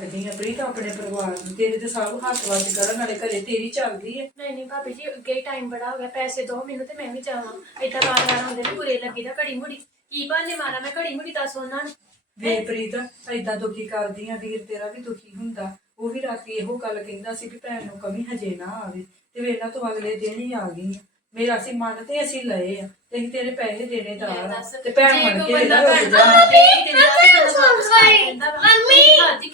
ਲੱਗਦੀ ਆ ਪ੍ਰੀਤ ਆਪਣੇ ਪਰਿਵਾਰ ਨੂੰ ਤੇਰੇ ਤੇ ਸਭ ਹੱਥ ਵੱਜ ਕਰਨ ਨਾਲੇ ਘਰੇ ਤੇਰੀ ਚੱਲਦੀ ਹੈ ਨਹੀਂ ਨਹੀਂ ਭਾਬੀ ਜੀ ਅੱਗੇ ਟਾਈਮ ਬੜਾ ਹੋ ਗਿਆ ਪੈਸੇ ਦੋ ਮੈਨੂੰ ਤੇ ਮੈਂ ਵੀ ਜਾਵਾਂ। ਏਦਾਂ ਵਾਰ ਵਾਰ ਹੁੰਦੇ ਨੇ ਬੁਰੇ ਲੱਗੀਦਾ ਘੜੀ ਮੁੜੀ। ਕੀ ਬਹਾਨੇ ਮਾਰਾਂ ਮੈਂ ਘੜੀ ਮੁੜੀ ਦੱਸ ਉਹਨਾਂ ਨੂੰ? ਵੇ ਪ੍ਰੀਤ ਏਦਾਂ ਦੁਖੀ ਕਰਦੀ ਆ ਵੀਰ ਤੇਰਾ ਵੀ ਦੁਖੀ ਹੁੰਦਾ। ਉਹ ਵੀ ਰਾਤੀ ਇਹੋ ਗੱਲ ਕਹਿੰਦਾ ਸੀ ਵੀ ਭੈਣ ਨੂੰ ਕਮੀ ਹਜੇ ਨਾ ਆਵੇ ਤੇ ਵੇਲਾ ਤੋਂ ਅਗਲੇ ਦਿਨ ਹੀ ਆ ਗਈ ਆ। ਮੇਰਾ ਅਸੀਂ ਮਨ ਤੇ ਅਸੀਂ ਲਏ ਆ ਤੇ ਅਸੀਂ ਤੇਰੇ ਪੈਸੇ ਦੇਣੇ ਦਾਰ ਆ। ਤੇ ਭੈਣ ਜੇ ਬਣ ਕੋਈ ਕੇ ਬੰਦਾ ਇਹਦਾ ਭੈਣ ਹੋ ਦਾ ਜਾ। ਦੇ ਦਿੰਦਾ ਤੇ ਬੰਦਾ ਵਾਪਸ ਕਰ ਦਿੰਦਾ ਵਾ। ਹੱਦ ਹੀ ਕੀਤੀ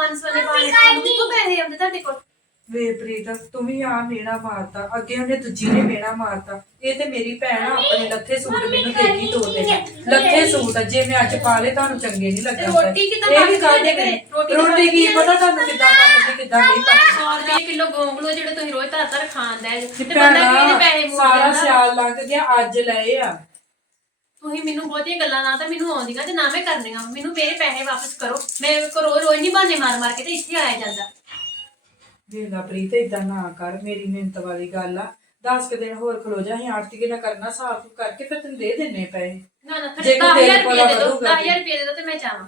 ਵੰਸ ਵਾਲੇ ਬਾਣੇ ਤੁਹਾਨੂੰ ਕਿਉਂ ਪੈਸੇ ਆਉਂਦੇ ਤੁਹਾਡੇ ਕੋਲ। ਵੇ ਪ੍ਰੀਤ ਤੂੰ ਵੀ ਆ ਮੇਣਾ ਮਾਰਤਾ। ਅੱਗੇ ਉਹਨੇ ਦੂਜੀ ਨੇ ਮੇਣਾ ਮਾਰਤਾ। ਇਹ ਤੇ ਮੇਰੀ ਭੈਣ ਆ, ਆਪਣੇ ਲੱਥੇ ਸੂਟ ਮੈਨੂੰ ਦੇਗੀ ਦੋ ਦੇ ਲੱਥੇ ਸੂਟ ਆ, ਜੇ ਮੈਂ ਅੱਜ ਪਾ ਲੇ ਤੁਹਾਨੂੰ ਚੰਗੇ ਨਹੀਂ ਲੱਗਦੇ ਤੇ ਰੋਟੀ ਕਿੱਦਾਂ ਇਹ ਵੀ ਪੱਕਦੀ ਗੱਲ ਤੁਹਾਡੇ ਘਰੇ? ਰੋਟੀ ਕੀ ਪਤਾ ਤੁਹਾਨੂੰ ਕਿੱਦਾਂ ਪੱਕਦੀ ਕਿੱਦਾਂ ਨਹੀਂ ਪੱਕਦੀ 100 ਰੁਪਏ ਕਿਲੋ ਗੋਂਗਲੂ ਜਿਹੜੇ ਤੁਸੀਂ ਰੋਜ਼ ਧਰ ਧਰ ਖਾਂਦਾ ਹੈ ਤੇ ਬੰਦਾ ਕਿਹਦੇ ਪੈਸੇ ਭੈਣਾ ਮੋੜ ਸਾਰਾ ਲੈਂਦਾ ਸਿਆਲ ਲੰਘ ਗਿਆ ਅੱਜ ਲਏ ਆ। ਤੁਸੀਂ ਮੈਨੂੰ ਬਹੁਤੀਆਂ ਗੱਲਾਂ ਨਾ ਤਾਂ ਮੈਨੂੰ ਆਉਂਦੀਆਂ ਤੇ ਨਾ ਮੈਂ ਕਰਨੀਆਂ। ਮੈਨੂੰ ਮੇਰੇ ਪੈਸੇ ਵਾਪਸ ਕਰੋ। ਮੈਂ ਕਰੋ ਰੋਜ਼ ਨਹੀਂ ਬਹਾਨੇ ਮਾਰ ਮਾਰ ਕੇ ਤੇ ਇੱਥੇ ਆਇਆ ਜਾਂਦਾ। ਵੇਲਾ ਪ੍ਰੀਤ ਇਦਾਂ ਨਾ ਕਰ ਮੇਰੀ ਮਿਹਨਤ ਵਾਲੀ ਗੱਲ ਆ। 10 ਕੁ ਦਿਨ ਹੋਰ ਖਲੋ ਜਾ ਅਸੀਂ ਆਰਤੀ ਨਾ ਕਰਨਾ ਸਾਫ਼ ਕਰਕੇ ਫਿਰ ਤੈਨੂੰ ਦੇ ਦਿੰਨੇ ਪੈਸੇ। ਨਾ ਨਾ ਜੇ ਫਿਰ ਕੋਈ 10000 ਤੇਰੇ ਕੋਲ ਰੁਪਏ ਦੇ ਦਿਓ ਵਧੂਗਾ 10000 ਰੁਪਏ ਦੇ ਦਿਓ ਤੇ ਮੈਂ ਜਾਵਾਂ।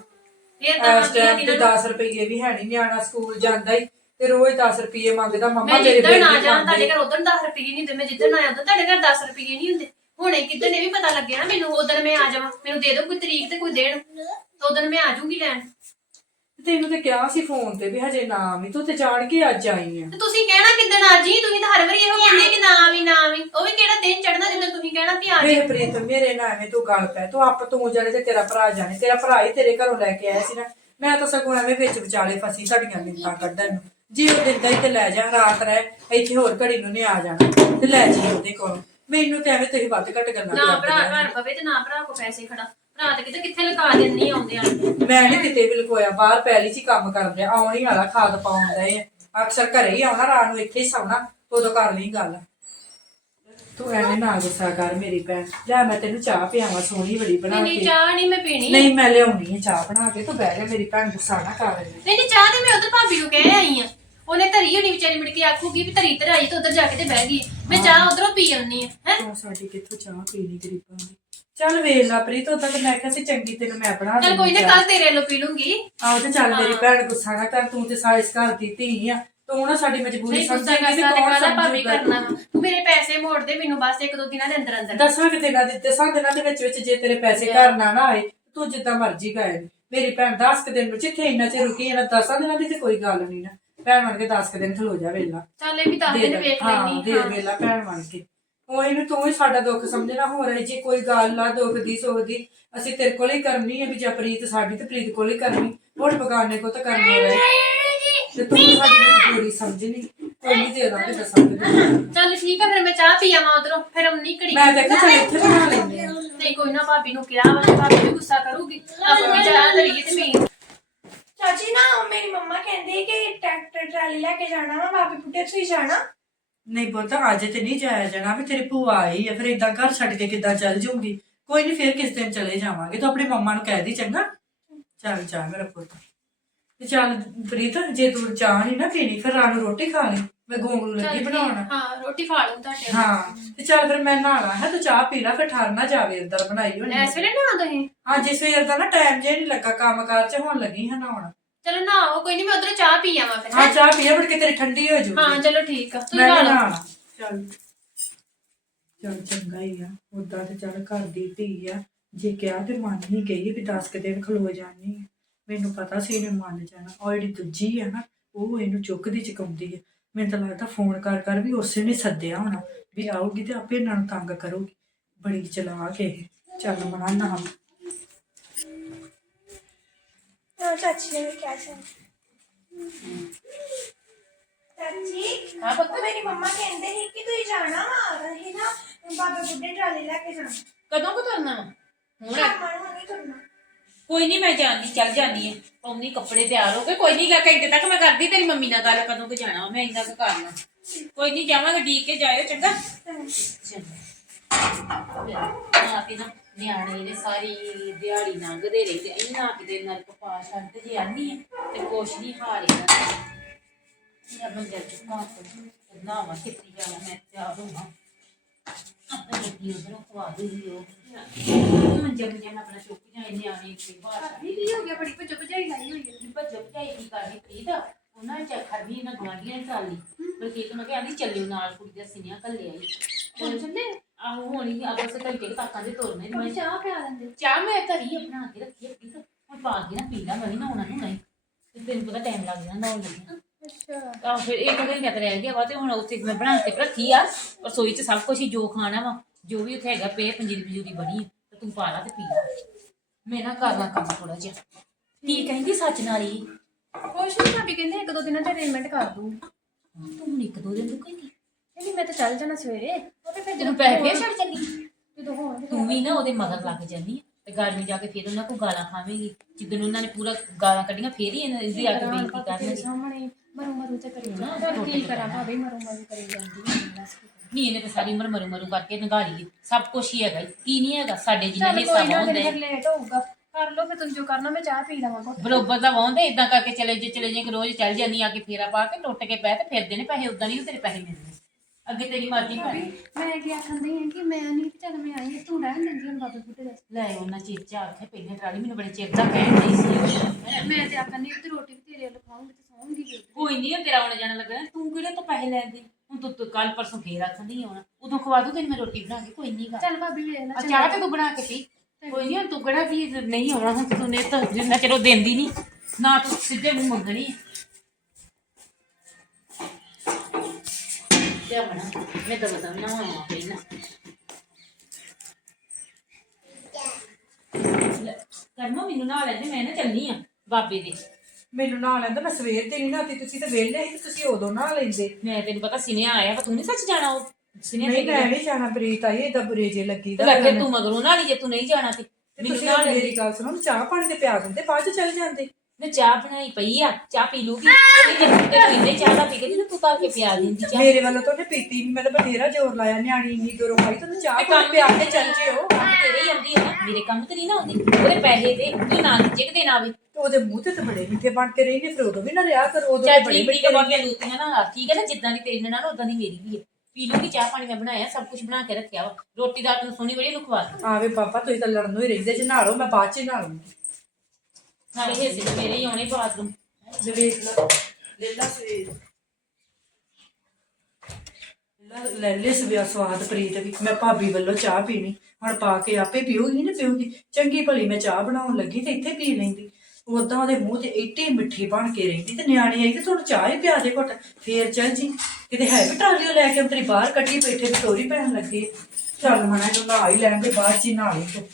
ਫੇਰ ਤਾਂ ਇਸ ਟਾਈਮ ਤੇ 10 ਰੁਪਏ ਵੀ ਹੈ ਨਹੀਂ ਨਿਆਣਾ ਸਕੂਲ ਜਾਂਦਾ ਹੀ ਤੇ ਰੋਜ਼ 10 ਰੁਪਏ ਮੰਗਦਾ ਮੰਮਾ ਮੈਂ ਮੇਰੇ ਜਿੱਦਣ ਆ ਜਾਵਾਂ ਤੁਹਾਡੇ ਘਰ ਉਦੋਂ 10 ਰੁਪਏ ਨਹੀਂ ਹੁੰਦੇ ਮੈਂ ਜਿੱਦਣ ਆਇਆ ਉਦੋਂ ਤੁਹਾਡੇ ਘਰ 10 ਰੁਪਏ ਨਹੀਂ ਹੁੰਦੇ। ਹੁਣੇ ਕਿੱਦਣ ਇਹ ਵੀ ਪਤਾ ਲੱਗਿਆ ਨਾ ਮੈਨੂੰ ਉਦੋਂ ਮੈਂ ਆ ਜਾਵਾਂ। ਮੈਨੂੰ ਦੇ ਦਿਓ ਕੋਈ ਤਰੀਕ ਤੇ ਕੋਈ ਦੇਣ ਤੇ ਉਦੋਂ ਮੈਂ ਆ ਜਾਊਂਗੀ ਲੈਣ। ਤੈਨੂੰ ਤੇ ਕਿਹਾ ਸੀ ਫੋਨ ਤੇ ਵੀ ਹਜੇ ਨਾ ਵੀ ਤੂੰ ਤੇ ਜਾਣ ਕੇ ਅੱਜ ਆਈ ਆ। ਤੇ ਤੁਸੀਂ ਕਹਿਣਾ ਕਿੱਦਣ ਆ ਜੀ? ਤੁਸੀਂ ਤਾਂ ਹਰ ਵਾਰੀ ਇਹੋ ਕਹਿੰਦੇ ਕਿ ਨਾ ਵੀ ਨਾ ਵੀ ਉਹ ਵੀ ਕਿਹੜਾ ਦਿਨ ਚੜਨਾ ਜਦੋਂ ਤੁਸੀਂ ਕਹਿਣਾ ਵੀ ਆ ਵੇਖ ਪ੍ਰੀਤ ਮੇਰੇ ਨਾਲ ਐਵੇਂ ਤੂੰ ਗੱਲ ਪੈ ਤੂੰ ਆਪ ਤੂੰ ਜਾਣੇ ਤੇ ਤੇਰਾ ਭਰਾ ਜਾਣੇ ਤੇਰਾ ਭਰਾ ਹੀ ਤੇਰੇ ਘਰੋਂ ਲੈ ਕੇ ਆਇਆ ਸੀ ਨਾ। ਮੈਂ ਤਾਂ ਸਗੋਂ ਐਵੇਂ ਵਿੱਚ ਵਿਚਾਲੇ ਫਸੀ ਤੁਹਾਡੀਆਂ ਮਿੰਤਾਂ ਕੱਢਣ ਨੂੰ। ਜੇ ਉਹ ਦਿੰਦਾ ਹੀ ਤੇ ਲੈ ਜਾ ਰਾਤ ਰਹਿ ਇੱਥੇ ਹੋਰ ਘੜੀ ਨੂੰ ਨੇ ਆ ਜਾਣਾ। ਤੇ ਲੈ ਜੀ ਉਹਦੇ ਕੋਲ। ਮੈਨੂੰ ਤੇ ਐਵੇਂ ਤੁਸੀਂ ਵੱਧ ਘੱਟ ਗੱਲਾਂ ਨਾ ਭਰਾ। ਘਰ ਪਵੇ ਤੇ ਨਾ ਭਰਾ ਕੋ ਪੈਸੇ ਖੜਾ। ਭਰਾ ਤੇ ਕਿਤੇ ਕਿੱਥੇ ਲਗਾ ਦਿੰਨੀ ਆਉਂਦੇ ਆ ਮੈਂ ਨਹੀਂ ਕਿਤੇ ਵੀ ਲਕੋਇਆ ਬਾਹਰ ਪੈਲੀ 'ਚ ਹੀ ਕੰਮ ਕਰਨ ਰਿਹਾ ਆਉਣ ਹੀ ਵਾਲਾ ਖਾਦ ਪਾਉਣ ਦਾ ਅਕਸਰ ਘਰੇ ਹੀ ਆਉਣਾ ਰਾਤ ਨੂੰ ਇੱਥੇ ਹੀ ਸੌਣਾ ਉਦੋਂ ਕਰ ਲਈ ਗੱਲ। ਤੂੰ ਐਵੇਂ ਨਾ ਗੁੱਸਾ ਕਰ ਮੇਰੀ ਭੈਣ। ਜਾ ਮੈਂ ਤੈਨੂੰ ਚਾਹ ਪਿਆਵਾਂ ਸੋਹਣੀ ਬੜੀ ਬਣਾ ਨਹੀਂ ਕੇ। ਚਾਹ ਨਹੀਂ ਮੈਂ ਪੀਣੀ। ਨਹੀਂ ਮੈਂ ਲਿਆਉਣੀ ਹੈ ਚਾਹ ਬਣਾ ਕੇ ਤੂੰ ਬਹਿ ਜਾ ਮੇਰੀ ਭੈਣ ਗੁੱਸਾ ਨਾ ਕਰ। ਨਹੀਂ ਨਹੀਂ ਚਾਹ ਤੇ ਮੈਂ ਉਧਰ ਭਾਬੀ ਨੂੰ ਕਹਿ ਆਈ ਆ। ਉਹਨੇ ਧਰੀ ਹੋਣੀ ਵਿਚਾਰੀ ਮੁੜ ਕੇ ਆਖੂਗੀ ਵੀ ਧਰੀ ਧਰਾਈ ਤੇ ਉਧਰ ਜਾ ਕੇ ਤੇ ਬਹਿ ਗਈ ਮੈਂ ਚਾਹ ਉਧਰੋਂ ਪੀ ਆਉਣੀ ਆ ਹੈ? ਤੂੰ ਸਾਡੀ ਕਿੱਥੋਂ ਚਾਹ ਪੀਣੀ ਗਰੀਬਾਂ ਦੀ? ਚੱਲ ਵੇਖ ਲਾ ਪ੍ਰੀਤ ਉਦੋਂ ਤਾਂ ਮੈਂ ਕਿਹਾ ਸੀ ਚੰਗੀ ਤੈਨੂੰ ਮੈਂ ਬਣਾ ਚਲ ਕੋਈ ਨਾ ਕੱਲ ਤੇਰੇ ਵੱਲੋਂ ਪੀ ਲੂੰਗੀ। ਆਹ ਤੇ ਚੱਲ ਮੇਰੀ ਭੈਣ ਗੁੱਸਾ ਨਾ ਕਰ ਤੂੰ ਤੇ ਸਾਇਸ ਘਰ ਦੀ ਧੀ ਆ। ਤੂੰ ਨਾ ਸਾਡੀ ਮਜਬੂਰੀ ਨਹੀਂ ਕਰਨਾ ਤੇ ਕੌਣ ਭਾਬੀ ਸਮਝੂਗਾ। ਕਰਨਾ। ਤੂੰ ਮੇਰੇ ਪੈਸੇ ਮੋੜ ਦੇ ਮੈਨੂੰ ਬਸ ਇੱਕ ਦੋ ਦਿਨਾਂ ਦੇ ਅੰਦਰ ਅੰਦਰ। ਦਸਾਂ ਕਿ ਦਿਨਾਂ ਦੇ ਦਸਾਂ ਦਿਨਾਂ ਦੇ ਵਿੱਚ ਵਿੱਚ ਜੇ ਤੇਰੇ ਪੈਸੇ ਘਰ ਨਾ ਨਾ ਆਏ ਤੂੰ ਜਿੱਦਾਂ ਮਰਜ਼ੀ ਗਾਏ ਮੇਰੀ ਭੈਣ 10 ਕੁ ਦਿਨ ਨੂੰ ਜਿੱਥੇ ਇੰਨਾ ਚਿਰ ਰੁਕੀ ਹੈ ਨਾ ਦਸਾਂ ਦਿਨਾਂ ਦੀ ਤੇ ਕੋਈ ਗੱਲ ਨਹੀਂ ਨਾ। ਭੈਣ ਬਣ ਕੇ 10 ਕੁ ਦਿਨ ਖਲੋ ਜਾ ਵੇਲਾ। ਚੱਲ ਇਹ ਵੀ ਦੱਸ ਦਿਨ ਵੇਖ ਹਾਂ ਲੈਣੀ ਦੇ ਵੇਲਾ ਭੈਣ ਬਣ ਕੇ। ਉਹ ਇਹਨੂੰ ਤੂੰ ਹੀ ਸਾਡਾ ਦੁੱਖ ਸਮਝਣਾ ਹੋ ਰਿਹਾ ਜੇ ਕੋਈ ਗੱਲ ਆ ਦੁੱਖ ਦੀ ਸੁੱਖ ਦੀ ਅਸੀਂ ਤੇਰੇ ਕੋਲ ਹੀ ਕਰਨੀ ਹੈ ਵੀ ਜੇ ਪ੍ਰੀਤ ਸਾਡੀ ਤੇ ਪ੍ਰੀਤ ਕੋਲ ਹੀ ਕਰਨੀ। ਹੋਰ ਬਗਾਨੇ ਕੋ ਤਾਂ ਕਰਨੀ ਰਹੇ ਤੇ ਤੂੰ ਸਾਡੀ ਮਜਬੂਰੀ ਸਮਝਣੀ ਕੋਈ ਨਹੀਂ। ਦੇ ਦਾਂਗੇ ਦਸਾਂ ਕੁ ਦਿਨਾਂ ਨੂੰ। ਚੱਲ ਠੀਕ ਆ ਫਿਰ ਮੈਂ ਚਾਹ ਪੀ ਆਵਾਂ ਉਧਰੋਂ। ਫਿਰ ਅੰਨੀ ਘੜੀ ਮੈਂ ਦੇਖਿਆ ਚੱਲ ਇੱਥੇ ਬਣਾ ਲੈਂਦੇ ਆ। ਨਹੀਂ ਕੋਈ ਨਾ ਭਾਬੀ ਨੂੰ ਕਿਹਾ ਵਾ ਤੇ ਭਾਬੀ ਵੀ ਗੁੱਸਾ ਕਰੂਗੀ। ਆਪਾਂ ਵੀ ਚਾਹ ਧਰੀਏ ਤੇ ਪੀ ਚਾਚੀ, ਨਾ, ਮੇਰੀ ਮੰਮਾ ਕਹਿੰਦੀ ਕਿ ਟਰੈਕਟਰ, ਟਰਾਲੀ ਲੈ ਕੇ ਜਾਣਾ ਵਾ ਬਾਬੇ ਬੁੱਢੇ ਤੋਂ ਜਾਣਾ। ਨਹੀਂ ਪੁੱਤ, ਅੱਜ ਤੇ ਨਹੀਂ ਜਾਇਆ ਜਾਣਾ, ਵੀ ਤੇਰੀ ਭੂਆ ਆਈ ਆ, ਫਿਰ ਇਦਾਂ ਘਰ ਛੱਡ ਕੇ ਕਿੱਦਾਂ ਚੱਲ ਜਾਊਂਗੀ? ਕੋਈ ਨਹੀਂ ਫਿਰ ਕਿਸ ਦਿਨ ਚਲੇ ਜਾਵਾਂਗੇ, ਤੂੰ ਆਪਣੀ ਮੰਮਾ ਨੂੰ ਕਹਿ ਦੀ, ਚੰਗਾ? ਚੱਲ ਜਾ ਮੇਰਾ ਪੁੱਤ। ਤੇ ਚੱਲ ਪ੍ਰੀਤ, ਜੇ ਤੂੰ ਚਾਹ ਨਹੀਂ ਨਾ ਪੀਣੀ, ਫਿਰ ਰਾਤ ਰੋਟੀ ਖਾ ਲੈ। ਮੈਂ ਗੋਂਗਲੂ ਲੱਗੀ ਬਣਾਉਣ। ਹਾਂ ਰੋਟੀ ਖਾ ਲੂੰ ਤੁਹਾਡੇ ਹਾਂ ਤੇ ਚੱਲ ਫਿਰ ਮੈਂ ਨਹਾਣਾ ਹੈ ਤੂੰ ਚਾਹ ਪੀ ਲੈ ਫਿਰ ਠਰ ਨਾ ਜਾਵੇ ਅੰਦਰ ਬਣਾਈ ਹੋਣੀ ਐਸ ਵੇਲੇ ਨਾ ਤੁਸੀਂ? ਹਾਂ ਜਿਸ ਸਵੇਰ ਦਾ ਨਾ ਟਾਈਮ ਜੇ ਨਹੀਂ ਲੱਗਾ ਕੰਮ ਕਾਰ ਚ ਹੁਣ ਲੱਗੀ ਹਾਂ ਨਹਾਉਣ। ਚਲੋ ਨਾ ਆਓ ਕੋਈ ਨਹੀਂ ਮੈਂ ਉਧਰੋਂ ਚਾਹ ਪੀ ਆਵਾਂ ਫਿਰ ਹਾਂ? ਚਾਹ ਪੀਏ ਮੁੜ ਕੇ ਤੇਰੀ ਠੰਡੀ ਹੋ ਜੂਗੀ। ਹਾਂ ਚਲੋ ਠੀਕ ਆ ਤੁਸੀਂ ਮੈਂ ਖਾ ਲਓ। ਨਹਾਣਾ ਚੱਲ। ਚੱਲ ਚੰਗਾ ਹੀ ਆ ਉਦਾਂ ਤੇ ਚੱਲ ਘਰ ਦੀ ਧੀ ਆ। ਜੇ ਕਿਹਾ ਤੇ ਮੰਨ ਹੀ ਗਈ ਵੀ 10 ਕੁ ਦਿਨ ਖਲੋ ਜਾਣੀ ਮੈਨੂੰ ਪਤਾ ਸੀ ਇਹਨੇ ਮੰਨ ਜਾਣਾ। ਉਹ ਜਿਹੜੀ ਦੂਜੀ ਆ ਨਾ ਉਹ ਇਹਨੂੰ ਚੁੱਕਦੀ ਚੁਕਾਉਂਦੀ ਆ। ਮੈਨੂੰ ਤਾਂ ਲੱਗਦਾ ਫੋਨ ਕਰ ਕਰ ਵੀ ਉਸੇ ਨੇ ਸੱਦਿਆ ਹੋਣਾ ਵੀ ਆਊਗੀ ਤੇ ਆਪੇ ਇਹਨਾਂ ਨੂੰ ਤੰਗ ਕਰੂਗੀ। ਬੜੀ ਚਲਾਕ ਇਹ। ਚੱਲ ਮਨਾ ਨਾ ਹਾਂ ਚਾਚੀ ਨੇ ਵੀ ਕਿਹਾ ਸੀ। ਚਾਚੀ? ਹਾਂ ਪੁੱਤ। ਮੇਰੀ ਮੰਮਾ ਕਹਿੰਦੇ ਸੀ ਕਿ ਤੁਸੀਂ ਜਾਣਾ ਵਾ ਅਸੀਂ ਨਾ ਬਾਬੇ ਬੁੱਢੇ ਟਰਾਲੀ ਲੈ ਕੇ ਜਾਣਾ। ਕਦੋਂ ਕੁ ਤੁਰਨਾ ਵਾ? ਹੁਣ ਸ਼ਾਮਾਂ ਨੂੰ ਨਹੀਂ ਕਰਨਾ ਕੋਈ ਨਹੀਂ ਮੈਂ ਜਾਣੀ ਚੱਲ ਜਾਣੀ ਹੈ ਪਾਉਣੀ ਕੱਪੜੇ ਤਿਆਰ ਹੋ ਗਏ। ਕੋਈ ਨਹੀਂ ਘੰਟੇ ਤੱਕ ਮੈਂ ਕਰਦੀ ਤੇਰੀ ਮੰਮੀ ਨਾਲ ਗੱਲ ਕਦੋਂ ਕੁ ਜਾਣਾ ਵਾ, ਮੈਂ ਇੰਨਾ ਕੁ ਕਰਨਾ ਕੋਈ ਨਹੀਂ ਜਾਵਾਂਗੇ ਡੀਕ ਕੇ ਜਾਇਓ ਚੰਗਾ? ਚੰਗਾ। ਨਾ ਨਿਆਣੇ ਨੇ ਸਾਰੀ ਦਿਹਾੜੀ ਲੰਘਦੇ ਰਹਿੰਦੇ ਇੰਨਾ ਕਿਤੇ ਨਰਕ ਪਾ ਛੱਡ ਜੇ ਆਨੀ ਹੈ ਤੇ ਕੁਛ ਨਹੀਂ ਹਾਰ ਇਹਨਾਂ ਯਾ ਮੈਂ ਜਾ ਚੁੱਕਾ ਨਾ ਵਾ ਕਿੱਥੇ ਜਾਵਾਂ ਮੈਂ ਤਿਆਰ ਹੋਵਾਂ ਆਪਣੇ ਉਧਰੋਂ ਖਵਾ ਦੂਗੀ ਉਹ ਹੁਣ ਜਦ ਮੈਂ ਆਪਣਾ ਚੁੱਕ ਜਾਏ ਨਿਆਣੇ ਤੇ ਬਾਹਰ ਕੀ ਹੋ ਗਿਆ ਬੜੀ ਭੁੱਜ ਭੁਜਾਈ ਲਾਈ ਹੋਈ ਹੈ ਭੱਜ ਭੱਜ ਕੀ ਕਰਦੀ ਪ੍ਰੀਤ ਉਹਨਾਂ ਨੇ ਚੱਖਰ ਵੀ ਇਹਨਾਂ ਗਵਾਂਢੀਆਂ ਨੇ ਚਾਲੀ ਬਲਕਿ ਤੂੰ ਕਿਹਾ ਆਂਦੀ ਚੱਲਿਓ ਨਾਲ ਕੁੜੀ ਦੇ ਸਿਨਿਆ ਕੱਲੇ ਆਈ ਹੁਣ ਚੱਲੇ ਆਹੋ ਹੋਣੀ ਆਪਸ ਵਿੱਚ ਘੰਟੇ ਤੱਕਾਂ ਦੇ ਤੁਰਨੇ ਮੈਂ ਚਾਹ ਪਿਆ ਦਿੰਦੇ ਚਾਹ ਮੈਂ ਧਰੀ ਬਣਾ ਕੇ ਰੱਖੀ ਆ ਪ੍ਰੀਤ ਹੁਣ ਪਾ ਕੇ ਨਾ ਪੀ ਲਾ, ਮੈਂ ਵੀ ਨਹਾਉਣਾ ਨੂੰ ਨਹੀਂ ਤੇ ਤੈਨੂੰ ਪਤਾ ਟਾਈਮ ਲੱਗ ਜਾਂਦਾ ਨਹਾਉਣ ਲੱਗਿਆ ਅੱਛਾ। ਆਹ ਫਿਰ ਇੱਕ ਘੰਟਾ ਤੇ ਰਹਿ ਗਿਆ ਵਾ ਤੇ ਹੁਣ ਉੱਥੇ ਮੈਂ ਬਣਾ ਕੇ ਰੱਖੀ ਆ। ਰਸੋਈ 'ਚ ਸਭ ਕੁਝ ਹੀ ਜੋ ਖਾਣਾ ਵਾ ਜੋ ਵੀ ਉੱਥੇ ਹੈਗਾ ਪੇ ਪੰਜੀਰੀ ਪੰਜੂਰੀ ਬਣੀ ਆ, ਤੇ ਤੂੰ ਪਾ ਲਾ ਤੇ ਪੀ ਲਾ। ਮੈਂ ਨਾ ਕਰਨਾ ਕੰਮ ਥੋੜਾ ਜਿਹਾ। ਕੀ ਕਹਿੰਦੀ ਸੱਚ ਨਾਲ ਹੀ? ਕੁਛ ਨਹੀਂ ਭਾਬੀ ਕਹਿੰਦੇ ਇੱਕ ਦੋ ਦਿਨਾਂ ਚ ਅਰੇਂਜਮੈਂਟ ਕਰ ਦੂੰ। ਤੂੰ ਹੁਣ ਇੱਕ ਦੋ ਦਿਨ ਰੁਕੇਂਗੀ? ਕਹਿੰਦੀ ਮੈਂ ਤਾਂ ਚੱਲ ਜਾਣਾ ਸਵੇਰੇ ਉਹ ਤੇ ਫਿਰ ਤੈਨੂੰ ਪੈਸੇ ਫੇਰ ਛੱਡ ਚੱਲੀ ਜਦੋਂ ਹੋਣਗੇ ਤੂੰ ਵੀ ਨਾ ਉਹਦੇ ਮਗਰ ਲੱਗ ਜਾਂਦੀ ਆ ਤੇ ਗਾੜੀ ਜਾ ਕੇ ਫਿਰ ਉਹਨਾਂ ਕੋਲ ਗਾਲਾਂ ਖਾਵੇਂਗੀ। ਜਿੱਦਣ ਉਹਨਾਂ ਨੇ ਪੂਰਾ ਗਾਲਾਂ ਕੱਢੀਆਂ ਫੇਰ ਹੀ ਇਹਨਾਂ ਦੀ ਆ ਕੇ ਬੇਇੱਜ਼ਤੀ ਕਰਨਗੇ। ਸਾਹਮਣੇ। ਮਰੂ ਮਰੂ ਤੇ ਕਰੀ ਨਾ, ਜਾਂਦੀ ਕੀ ਕਰਾਂ ਭਾਬੀ ਮਰੂ ਮਰੂ ਕਰੀ ਜਾਂਦੀ ਹੈ ਦੱਸ ਕੀ ਕਰਾਂ। ਨਹੀਂ ਇਹਨੇ ਤਾਂ ਸਾਰੀ ਉਮਰ ਮਰੂ ਮਰੂ ਕਰਕੇ ਨਗਾਰੀ ਚੱਲ ਕੁਛ ਹੀ ਹੈਗਾ ਈ। ਕੀ ਨਹੀਂ ਹੈਗਾ ਸਾਡੇ ਜਿੰਨਾ ਚੱਲ ਹਿੱਸਾ ਕੋਈ ਨਾ ਹੁੰਦਾ ਫਿਰ ਲੇਟ ਹੋਊਗਾ ਕਰ ਲਓ ਫਿਰ ਤੁਸੀਂ ਜੋ ਕਰਨਾ ਮੈਂ ਚਾਹ ਪੀ ਲਵਾਂ ਘੁੱਟ। ਬਰੋਬਰ ਦਾ ਵਾਉਂਦੇ ਇਦਾਂ ਕਰਕੇ ਚਲੇ ਜੇ ਚਲੇ ਜੇ ਕਿ ਰੋਜ਼ ਚੱਲ ਜਾਂਦੀ ਆ ਕੇ ਫੇਰਾ ਪਾ ਕੇ ਟੁੱਟ ਕੇ ਪੈ ਤੇ ਫਿਰਦੇ ਨੇ ਪੈਸੇ ਉਦਾਂ ਨਹੀਂ ਤੇਰੇ ਪੈਸੇ ਮਿਲਦੇ ਅੱਗੇ ਤੇਰੀ ਮਰਜ਼ੀ ਭਾਬੀ ਭਾਈ ਮੈਂ ਕੀ ਆਖੰਦੀ ਹਾਂ ਕਿ ਮੈਂ ਨਹੀਂ ਚੱਲ ਮੈਂ ਆਈ ਹਾਂ, ਤੂੰ ਰਹਿਣ ਦਿੰਦੀ ਹਾਂ ਬਾਬੇ ਬੁੱਢੇ ਦਾ ਲੈ ਉਹਨਾਂ ਚੀਜ਼ ਚਾਹ ਕੇ ਪਹਿਲੇ ਟਰਾਲੀ ਮੈਨੂੰ ਬੜੇ ਚਿਰ ਦਾ ਕਹਿਣ ਨਹੀਂ ਸੀ ਮੈਂ ਤੇ ਆਖੰਦੀ ਹਾਂ ਤੇ ਰੋਟੀ ਵੀ ਤੇਰੇ ਵੱਲ ਖਾਉਂਗੀ ਤੇ। ਕੋਈ ਨਹੀਂ ਤੇਰਾ ਆਉਣਾ ਜਾਣਾ ਲੱਗਾ। ਤੂੰ ਕਿਹੜੇ ਤੋਂ ਪੈਸੇ ਲੈਂਦੀ ਹੁਣ ਤੂੰ ਤੂੰ ਕੱਲ ਪਰਸੋਂ ਫੇਰ ਆਖੰਦੀ ਆਉਣਾ ਉਦੋਂ ਖਵਾ ਦੂ ਤੈਨੂੰ ਮੈਂ ਰੋਟੀ ਬਣਾ ਕੇ ਕੋਈ ਨਹੀਂ ਗਾ। ਚੱਲ ਭਾਬੀ ਵੇਖ ਲੈ ਆ ਚਾਹ ਤੇ ਤੂੰ ਬਣਾ ਕੇ ਪੀ। ਕੋਈ ਨਹੀਂ ਤੂੰ ਕਿਹੜਾ ਵੀ ਨਹੀਂ ਆਉਣਾ ਹੁਣ ਤੂੰ ਨੇ ਤਾਂ ਜਿੰਨਾ ਚਿਰ ਉਹ ਦਿੰਦੀ ਨਹੀਂ ਨਾ ਤੂੰ ਸਿੱਧੇ ਮੂੰਹ ਮੰਗਣੀ। ਤੇ ਬਣਾ? ਮੈਂ ਤਾਂ ਬਤਾ ਨਾ ਪਹਿਲਾਂ। ਲੈ, ਕਰਮੋ ਮੈਨੂੰ ਨਾਲ ਲੈਂਦੇ ਮੈਂ ਨਾ ਚੱਲਨੀ ਆ ਬਾਬੇ ਦੇ। ਮੈਨੂੰ ਨਾ ਲੈਂਦਾ ਮੈਂ ਸਵੇਰ ਤੇ ਨਹੀਂ ਨਾਤੀ ਤੁਸੀਂ ਤਾਂ ਵਿਹਲੇ ਸੀ ਤੁਸੀਂ ਉਦੋਂ ਨਾ ਲੈਂਦੇ। ਮੈਂ ਤੈਨੂੰ ਪਤਾ ਸਿਨੇਹਾ ਆਇਆ ਵਾ ਤੂੰ ਨਹੀਂ ਸੱਚ ਜਾਣਾ ਉਹ? ਸਿਨੇਹਾ ਨਹੀਂ ਮੈਂ ਨਹੀਂ ਜਾਣਾ ਪ੍ਰੀਤ ਆਈ ਏਦਾਂ ਬੁਰੇ ਜੇ ਲੱਗੀ ਤੇ ਲੱਗੇ ਤੂੰ ਮਗਰੋਂ ਨਾਲ ਹੀ ਜੇ ਤੂੰ ਨਹੀਂ ਜਾਣਾ ਤੇ ਤੇ ਮੈਨੂੰ ਤੁਸੀਂ ਨਾਲ ਮੇਰੀ ਗੱਲ ਸੁਣੋ ਚਾਹ ਪਾਣੀ ਤੇ ਪਿਆ ਦਿੰਦੇ ਬਾਅਦ ਚ ਚੱਲ ਜਾਂਦੇ। ਮੈਂ ਚਾਹ ਬਣਾਈ ਪਈ ਆ ਚਾਹ ਪੀ ਲੂਗੀ। ਉਹਨੇ ਜੇ ਤੂੰ ਤੇ ਪੀਂਦੇ ਚਾਹ ਦਾ ਪੀ ਕੇ ਤੂੰ ਤਾਂ ਕੇ ਪਿਆ ਦਿੰਦੀ ਚਾਹ। ਮੇਰੇ ਵੱਲੋਂ ਤਾਂ ਉਹਨੇ ਪੀਤੀ ਨੀ ਮੈਂ ਤਾਂ ਬਥੇਰਾ ਜ਼ੋਰ ਲਾਇਆ ਨਿਆਣੀ ਇੰਨੀ ਦੂਰੋਂ ਆਈ ਤੁਹਾਨੂੰ ਚਾਹ ਪਾਣੀ ਪਿਆ ਕੇ ਚੱਲ ਜਿਓ। ਕੰਮ ਤੇਰੇ ਹੀ ਆਉਂਦੀ ਹੈ ਨਾ ਮੇਰੇ ਕੰਮ ਤੇ ਨਹੀਂ ਨਾ ਆਉਂਦੀ। ਉਹਦੇ ਪੈਸੇ ਦੇ ਤੂੰ ਨਾ ਜੇ ਦੇ ਨਾ ਆਵੇ। ਤੇ ਉਹਦੇ ਮੂੰਹ ਤੇ ਤਾਂ ਬੜੇ ਮਿੱਠੇ ਬਣ ਕੇ ਰਹਿੰਦੇ ਫਿਰ ਉਦੋਂ ਵੀ ਨਾ ਰਿਆ ਕਰ ਉਦੋਂ ਤਾਂ ਬੜੇ ਮਿੱਠੇ ਬਾਬੀਆਂ ਲੂਤੀਆਂ ਨਾ ਠੀਕ ਹੈ ਨਾ ਜਿੱਦਾਂ ਦੀ ਤੇਰੀ ਨਾਲ ਉਦਾਂ ਦੀ ਮੇਰੀ ਵੀ ਹੈ। ਪੀ ਲੂਗੀ ਚਾਹ ਪਾਣੀ ਮੈਂ ਬਣਾਇਆ ਸਭ ਕੁਝ ਬਣਾ ਕੇ ਰੱਖਿਆ ਵਾ। ਰੋਟੀ ਦਾ ਤੈਨੂੰ ਸੋਹਣੀ ਬੜੀ ਨੂੰ ਖਵਾ ਦੂੰ ਆਵੇ ਪਾਪਾ ਤੁਸੀਂ ਤਾਂ ਲੜਨੋਂ ਹੀ ਰਹਿੰਦੇ ਜੇ ਨਾਲੋਂ ਮੈਂ ਬਾਅਦ ਚ ਹੀ ਨਾਲੂੰਗੀ ਨਾਲੇ ਹਿੱਸੇ ਮੇਰੇ ਹੀ ਆਉਣੇ ਬਾਥਰੂਮ। ਜੇ ਵੇਖ ਲਾ ਲੈ ਲਾ ਸਵੇਰ। ਲੈ- ਲੈ ਲੈ ਸਵੇਰ ਸਵਾਦ ਪ੍ਰੀਤ ਵੀ। ਮੈਂ ਭਾਬੀ ਵੱਲੋਂ ਚਾਹ ਪੀਣੀ ਹੁਣ ਪਾ ਕੇ ਆਪੇ ਪੀਊਗੀ ਨਾ ਪੀਊਗੀ? ਚੰਗੀ ਭਲੀ ਮੈਂ ਚਾਹ ਬਣਾਉਣ ਲੱਗੀ ਤੇ ਇੱਥੇ ਪੀ ਲੈਂਦੀ। ਉਦਾਂ ਉਹਦੇ ਮੂੰਹ ਤੇ ਇੱਟੀ ਮਿੱਠੀ ਬਣ ਕੇ ਰਹਿੰਦੀ ਤੇ ਨਿਆਣੇ ਆਈ ਤੇ ਤੁਹਾਨੂੰ ਚਾਹ ਹੀ ਪਿਆ ਦੇ ਘੁੱਟ। ਫੇਰ ਚੱਲ ਜੀ, ਕਿਤੇ ਹੈ ਵੀ ਟਰਾਲੀਓ ਲੈ ਕੇ ਅੰਤਰੀ ਬਾਹਰ ਕੱਢੀ ਬੈਠੇ ਤੇ ਤੋਰੀ ਪੈਣ ਲੱਗੀ। ਚੱਲ ਮਣਾ ਇਹਨੂੰ ਨਹਾ ਹੀ ਲੈਣ ਦੇ ਬਾਅਦ ਚ ਨਹਾ ਲਈ ਤੂੰ।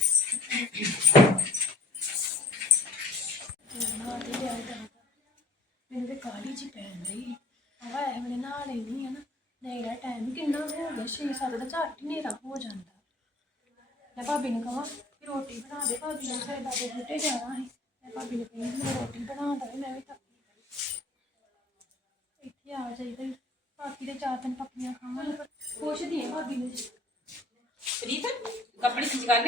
ਮੈਨੂੰ ਤੇ ਕਾਲੀ ਚ ਪੈਣ ਰਹੀ ਆਵਾ ਇਹ ਵੇਲੇ ਨਹਾ ਲੈਣੀ ਹੈ ਨਾ ਨੇਰਾ ਟਾਈਮ ਕਿੰਨਾ ਹੋ ਗਿਆ 6-7 ਦਾ ਝੱਟ ਹਨੇਰਾ ਹੋ ਜਾਂਦਾ। ਮੈਂ ਭਾਬੀ ਨੂੰ ਕਹਾਂ ਕਿ ਰੋਟੀ ਬਣਾ ਦੇ, ਭਾਬੀ ਨੇ ਸਾਡੇ ਬਾਬੇ ਬੁੱਢੇ ਜਾਣਾ ਹੈ ਮੈਂ ਭਾਬੀ ਨੂੰ ਕਹੀ ਮੈਂ ਰੋਟੀ ਬਣਾ ਦਵੇ ਮੈਂ ਵੀ ਤਾਂ ਇੱਥੇ ਆ ਜਾਈਦਾ ਈ। ਬਾਕੀ ਦੇ ਚਾਰ ਦਿਨ ਪੱਕੀਆਂ ਖਾਵਾਂਗੇ ਪਰ ਪੁੱਛਦੀ ਹਾਂ ਭਾਬੀ ਨੂੰ ਪ੍ਰੀਤ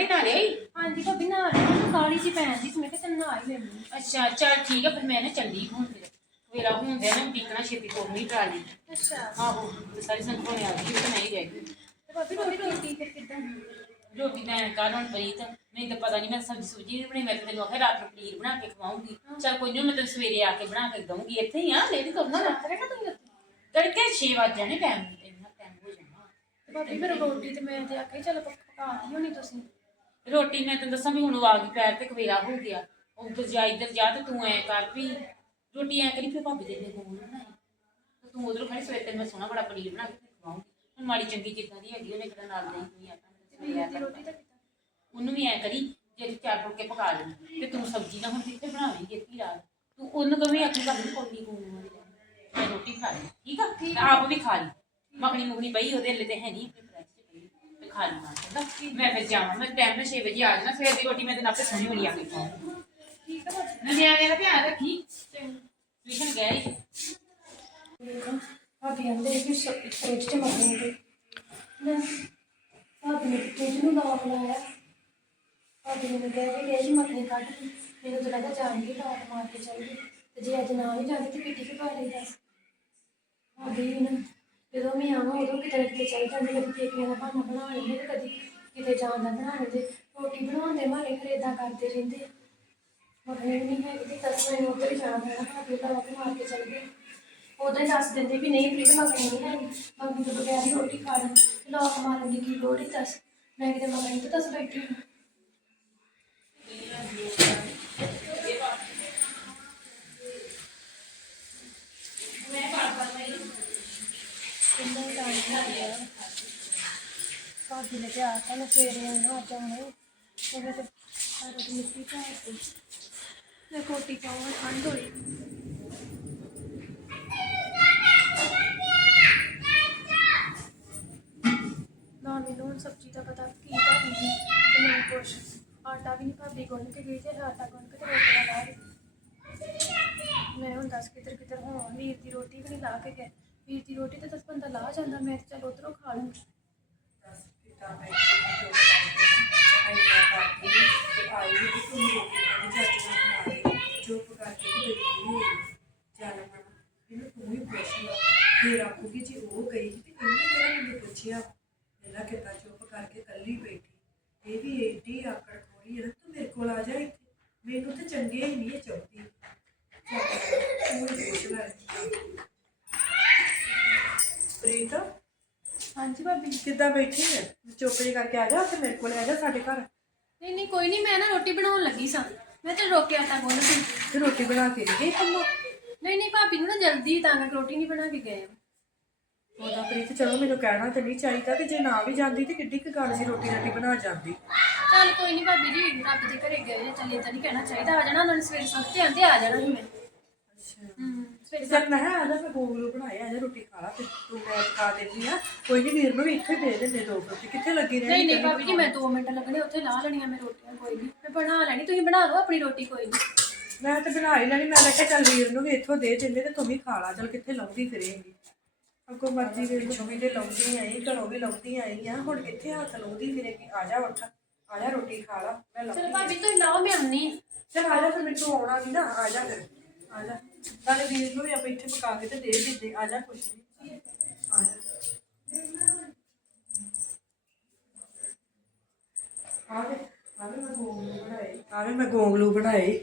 ਕੱਪੜੇ ਖਿੱਚ ਕਰਨੇ ਨਾ ਰੇ ਹਾਂਜੀ ਭਾਬੀ ਨਹਾ ਲਈ ਕਾਲੀ ਚ ਪੈਣ ਦੀ ਸੀ ਮੈਂ ਕਿਹਾ ਚੱਲ ਨਹਾ ਹੀ ਲੈਂਦੀ ਹਾਂ। ਅੱਛਾ ਚੱਲ ਠੀਕ ਹੈ ਫਿਰ ਮੈਂ ਨਾ ਚੱਲੀ ਹੁਣ ਫਿਰ। ਵੇਲਾ ਹੁੰਦਿਆ ਨਾ ਟਿਕਣਾ ਛੇਤੀ ਤੋੜਨੀ ਟਰਾਲੀ। ਅੱਛਾ। ਆਹੋ ਤੇ ਸਾਰੀ ਸੰਗ ਹੋਣੇ ਆ ਗਈ ਤੇ ਨਹੀਂ ਰਹਿ ਗਈ। ਤੇ ਭਾਬੀ ਰੋਟੀ ਰੋਟੀ ਫਿਰ ਕਿੱਦਾਂ? ਰੋਟੀ ਦਾ ਕਾਰਨ ਹੁਣ ਪ੍ਰੀਤ ਮੈਨੂੰ ਤਾਂ ਪਤਾ ਨਹੀਂ ਮੈਂ ਸਬਜ਼ੀ ਸੁਬਜੀ ਨਹੀਂ ਬਣਾਈ ਮੈਂ ਤਾਂ ਤੈਨੂੰ ਆਖਿਆ ਰਾਤ ਨੂੰ ਪਨੀਰ ਬਣਾ ਕੇ ਖਵਾਉਂਗੀ। ਚੱਲ ਕੋਈ ਨਹੀਂ ਮੈਂ ਤੈਨੂੰ ਸਵੇਰੇ ਆ ਕੇ ਬਣਾ ਕੇ ਦਊਂਗੀ ਇੱਥੇ ਹੀ ਆ ਲੇਡੀ ਕਰਨਾ। ਨਾ ਰਹਿਣਾ ਤੂੰ ਉੱਥੇ? ਤੜਕੇ 6 ਵਜ ਜਾਣੇ ਟਾਈਮ ਇੰਨਾ ਟਾਈਮ ਹੋ ਜਾਣਾ। ਤੇ ਭਾਬੀ ਫਿਰ ਰੋਟੀ ਤੇ ਮੈਂ ਤੇ ਆਖਿਆ ਚੱਲ ਪਕਾਤੀ ਹੋਣੀ ਤੁਸੀਂ। ਰੋਟੀ ਮੈਂ ਤੈਨੂੰ ਦੱਸਾਂ ਵੀ ਹੁਣ ਉਹ ਆ ਗਈ ਪੈਰ ਤੇ ਕਵੇਲਾ ਹੋ ਗਿਆ। ਉੱਧਰ ਜਾ ਇੱਧਰ ਜਾ ਤੇ ਤੂੰ ਐ ਕਰ ਵੀ ਰੋਟੀ ਐ ਕਰੀ ਫਿਰ ਭਾਬੀ ਦੇ ਦੇ ਕੋਲ ਬਣਾਈ ਤੇ ਤੂੰ ਉਧਰੋਂ ਖਾਣੀ ਸਵੇਰੇ ਤੈਨੂੰ ਮੈਂ ਸੋਹਣਾ ਬੜਾ ਪਨੀਰ ਬਣਾ ਕੇ ਖਵਾਉਂਗੀ। ਹੁਣ ਮਾੜੀ ਚੰਗੀ ਜਿੱਦਾਂ ਦੀ ਹੈਗੀ ਉਹਨੇ ਕਿਹੜਾ ਨਾਲ ਨਹੀਂ ਹੋਈ ਆਟਾ ਰੋਟੀ ਤਾਂ ਉਹਨੂੰ ਵੀ ਐ ਕਰੀ ਜੇ ਤੂੰ ਚਾਰ ਫੁਲਕੇ ਪਕਾ ਲੈ ਤੇ ਤੂੰ ਸਬਜ਼ੀ ਨਾ ਹੁਣ ਕਿੱਥੇ ਬਣਾਵੇਂਗੀ ਇੱਥੇ ਰਾਤ ਤੂੰ ਉਹਨੂੰ ਕਵੇਂ ਆਪਣੀ ਘਰ ਦੀ ਕੋਲੀ ਕੋਲ ਮੈਂ ਰੋਟੀ ਖਾ ਲਈ ਠੀਕ ਆ? ਤੇ ਆਪ ਵੀ ਖਾ ਲਈ। ਮੱਖਣੀ ਮੁਖਣੀ ਪਈ ਉਹਦੇ ਲਈ ਤੇ ਹੈ ਨਹੀਂ ਆਪਣੀ ਫਰੈਸ਼ ਮੈਂ ਫਿਰ ਜਾਵਾਂ, ਮੈਂ ਟਾਈਮ ਨਾਲ 6 ਵਜੇ ਆ ਜਾਣਾ ਸਵੇਰ ਦੀ ਰੋਟੀ ਮੈਂ ਤੇ ਨਾਪੇ ਸੋਹਣੀ ਬਣੀ ਆ ਕੇ ਖਾਵਾਂ। ਠੀਕ ਆ ਭਾਬੀ ਨਿਆਣਿਆਂ ਦਾ ਧਿਆਨ ਰੱਖੀ। ਟਿਊਸ਼ਨ ਗਏ ਭਾਬੀ ਆਂਦੇ ਕਿ ਫ੍ਰਿਜ ਚ ਮੱਖਣੀ ਨਾ ਭਾਬੀ ਨੇ ਫ੍ਰਿਜ ਨੂੰ ਲੌਕ ਲਾਇਆ? ਭਾਬੀ ਨੇ ਕਿਹਾ ਕਿ ਇਹ ਮੱਖਣੀ ਕੱਢ ਕੇ ਮੈਨੂੰ ਤਾਂ ਲੱਗਾ ਜਾਣਗੇ ਲੌਕ ਮਾਰ ਕੇ ਚਾਹੀਦੀ ਤੇ ਜੇ ਅੱਜ ਨਾ ਵੀ ਜਾਂਦੀ ਤੇ ਕਿੱਟੀ ਕਿ ਪਾ ਦੱਸ ਭਾਬੀ ਵੀ ਜਦੋਂ ਮੈਂ ਆਵਾਂ, ਉਦੋਂ ਕਿਤੇ ਨਾ ਕਿਤੇ ਚੱਲ ਜਾਂਦੀ ਕਦੀ ਪੇਕਿਆਂ ਦਾ ਬਹਾਨਾ ਬਣਾ ਲੈਂਦੇ ਤੇ ਕਦੀ ਕਿਤੇ ਜਾਣ ਦਾ ਬਣਾ ਲੈਂਦੇ, ਰੋਟੀ ਬਣਾਉਣ ਦੇ ਮਾਰੇ ਫਿਰ ਏਦਾਂ ਕਰਦੇ ਰਹਿੰਦੇ। ਆ। ਮਗਣੀ ਨਹੀਂ ਹੈਗੀ ਤੇ ਦੱਸ ਵਜੇ ਉੱਧਰ ਹੀ ਜਾਣਾ ਪੈਣਾ ਭਾਬੀ ਦਾ ਕੇ ਮਾਰ ਕੇ ਚੱਲ ਗਏ। ਉਦੋਂ ਹੀ ਦੱਸ ਦਿੰਦੇ ਵੀ ਨਹੀਂ ਪ੍ਰੀਤ ਮਗਣੀ ਨਹੀਂ ਹੈਗੀ, ਮਗਣੀ ਤੋਂ ਬਗੈਰ ਹੀ ਰੋਟੀ ਖਾ ਲਈ ਲੋਕ ਮਾਰਨ ਦੀ ਕੀ ਲੋੜ ਹੀ ਦੱਸ? ਮੈਂ ਕਿਤੇ ਮਗਣੀ ਤੋਂ ਦੱਸ ਬੈਠੀ ਹਾਂ। ਭਾਬੀ ਨੇ ਕਿਹਾ ਤਾਂ ਮੈਂ ਸਵੇਰੇ ਆਉਣਾ ਅੱਜ ਆਉਣਾ ਤੇ ਮੈਂ ਤੇ ਸਾਰਾ ਦਿਨ ਮਿੱਟੀ ਝਾੜਦੀ ਮੈਂ ਕੋਟੀ ਪਾਉਣਾ ਠੰਡ ਹੋਈ ਨਾ ਮੈਨੂੰ ਹੁਣ ਸਬਜ਼ੀ ਦਾ ਪਤਾ ਕੀ ਤਾਂ ਨਹੀਂ ਤੇ ਮੈਂ ਕੁਛ ਆਟਾ ਵੀ ਨਹੀਂ ਭਾਬੀ ਗੁੰਨ ਕੇ ਗਈ ਤੇ ਆਟਾ ਗੁੰਨ ਕੇ ਤੇ ਰੋਟੀਆਂ ਲਾ ਰਹੀ ਮੈਂ ਹੁਣ ਦੱਸ ਕਿੱਧਰ ਕਿੱਧਰ ਹੋਵਾਂ ਵੀਰ ਦੀ ਰੋਟੀ ਵੀ ਨਹੀਂ ਲਾ ਕੇ ਗਏ ਵੀਰ ਦੀ ਰੋਟੀ ਤਾਂ ਦਸ ਬੰਦਾ ਲਾ ਜਾਂਦਾ ਮੈਂ ਤੇ ਚਲ ਕਿੱਦਾਂ ਜੋ ਬਣਾਉਂਦੇ ਨੇ ਕਰਦੀ ਤੇ ਆਈ ਵੀ ਤੂੰ ਰੋਟੀ ਪਾਣੀ ਚੱਜ ਨਾਲ ਬਣਾ ਦੇ ਚੁੱਪ ਕਰਕੇ ਤੇ ਬੈਠੀ ਚੱਲ ਮਨ ਇਹਨੂੰ ਤੂੰ ਹੀ ਪੁੱਛ ਲਾ ਫਿਰ ਆਖੂਗੀ ਜੇ ਉਹ ਗਈ ਤੇ ਇਹਨੇ ਕਿਹੜਾ ਮੈਨੂੰ ਪੁੱਛਿਆ ਇਹਨਾਂ ਕਿੱਦਾਂ ਚੁੱਪ ਕਰਕੇ ਕੱਲੀ ਬੈਠੀ ਇਹ ਵੀ ਏਡੀ ਆਕੜ ਖੋਰੀ ਹੈ ਤੂੰ ਮੇਰੇ ਕੋਲ ਆ ਜਾ ਇੱਥੇ ਮੈਨੂੰ ਤੇ ਚੰਗੇ ਹੀ ਨਹੀਂ ਇਹ ਚਾਹੁੰਦੀ ਚੱਲ ਤੂੰ ਹੀ ਪੁੱਛ ਲੈ ਪ੍ਰੀਤ ਹਾਂਜੀ ਭਾਬੀ ਕਿੱਦਾਂ ਬੈਠੀ ਹੈ ਚੁੱਪ ਜੇ ਕਰਕੇ ਆ ਜਾ ਤੇ ਮੇਰੇ ਕੋਲ ਆ ਜਾ ਸਾਡੇ ਘਰ। ਨਹੀਂ ਨਹੀਂ ਕੋਈ ਨਹੀਂ ਮੈਂ ਨਾ ਰੋਟੀ ਬਣਾਉਣ ਲੱਗੀ ਸਾਂ। ਮੈਂ ਤੇ ਰੋਕਿਆ ਆਟਾ ਗੁੰਨ ਸੀ ਤੇ ਰੋਟੀ ਬਣਾ ਕੇ ਦੇ ਗਈ ਕੰਮੋ? ਨਹੀਂ ਨਹੀਂ ਭਾਬੀ ਨੂੰ ਨਾ ਜਲਦੀ ਤਾਂ ਮੈਂ ਰੋਟੀ ਨਹੀਂ ਬਣਾ ਕੇ ਗਏ। ਉਹਦਾ ਪ੍ਰੀਤ ਚਲੋ ਮੈਨੂੰ ਕਹਿਣਾ ਤੇ ਨਹੀਂ ਚਾਹੀਦਾ ਤੇ ਜੇ ਨਾ ਵੀ ਜਾਂਦੀ ਤੇ ਕਿੱਡੀ ਕੁ ਗੱਲ ਸੀ ਰੋਟੀ ਰਾਟੀ ਬਣਾ ਜਾਂਦੀ। ਚੱਲ ਕੋਈ ਨਹੀਂ ਭਾਬੀ ਜੀ ਰੱਬ ਦੇ ਘਰੇ ਗਏ ਨੇ ਚੱਲੇ ਤਾਂ ਨਹੀਂ ਕਹਿਣਾ ਚਾਹੀਦਾ। ਆ ਜਾਣਾ ਉਹਨਾਂ ਨੇ ਸਵੇਰੇ ਸਖਤੇ ਆਂਦੇ ਆ ਜਾਣਾ ਸੀ ਮੈਂ। ਅੱਛਾ। ਹੂੰ ਸਵੇਰੇ ਚੱਲ ਮੈਂ ਕਿਹਾ ਆ ਜਾ ਮੈਂ ਗੋਗਲੂ ਬਣਾਏ ਆ ਜਾ ਰੋਟੀ ਖਾ ਲਾ ਤੇ ਤੂੰ ਮੈਂ ਪਕਾ ਦਿੰਦੀ ਆ। ਕੋਈ ਨਹੀਂ ਵੀਰ ਨੂੰ ਵੀ ਇੱਥੇ ਦੇ ਦਿੰਦੇ ਦੋ ਰੋਟੀ। ਕਿੱਥੇ ਲੱਗੀ ਰਹਿਣੀ ਨਹੀਂ ਨਹੀਂ ਭਾਬੀ ਜੀ ਮੈਂ 2 ਮਿੰਟ ਲੱਗਣੇ ਉੱਥੇ ਲਾ ਲੈਣੀਆਂ ਮੈਂ ਰੋਟੀਆਂ ਕੋਈ ਨਹੀਂ ਮੈਂ ਬਣਾ ਲੈਣੀ ਤੁਸੀਂ ਬਣਾ ਲਓ ਆਪਣੀ ਰੋਟੀ ਕੋਈ ਨਹੀਂ ਮੈਂ ਤੇ ਬਣਾ ਹੀ ਲੈਣੀ ਮੈਂ ਕਿਹਾ ਚੱਲ ਵੀਰ ਨੂੰ ਵੀ ਇੱਥੋਂ ਦੇ ਦਿੰਦੇ ਤੇ ਤੂੰ ਵੀ ਖਾ ਲਾ ਚੱਲ ਕਿੱਥੇ ਲਾਉਂਦੀ ਫਿਰੇਂਗੀ। ਅੱਗੋਂ ਮਰਜ਼ੀ ਵੇਖ ਪਿੱਛੋਂ ਵੀ ਤੇ ਲਾਉਂਦੀ ਆਈ ਘਰੋਂ ਵੀ ਲਾਉਂਦੀ ਆਈ ਆ ਹੁਣ ਕਿੱਥੇ ਹੱਥ ਲਾਉਂਦੀ ਫਿਰੇਂਗੀ? ਆ ਜਾ ਉੱਠ ਆ ਜਾ ਰੋਟੀ ਖਾ ਲਾ ਮੈਂ ਲਾਉਂਦੀ ਚਲੋ ਭਾਬੀ ਤੁਸੀਂ ਲਾਓ ਮੈਂ ਆਉਣੀ ਚਲ ਆ ਜਾ ਫਿਰ ਮੈਨੂੰ ਆਉਣਾ ਵੀ ਨਾ ਆ ਜਾ ਫਿਰ। ਆ ਜਾ ਨਾਲੇ ਵੀਰ ਨੂੰ ਵੀ ਆਪਾਂ ਇੱਥੇ ਪਕਾ ਕੇ ਤੇ ਦੇ ਦਿੰਦੇ ਆ ਜਾ ਕੁਛ ਨਹੀਂ। ਆ ਜਾ ਆਵੇ ਆਵੇ ਮੈਂ ਗੋਂਗਲੂ ਬਣਾਏ। ਆਵੇ ਮੈਂ ਗੋਂਗਲੂ ਬਣਾਏ।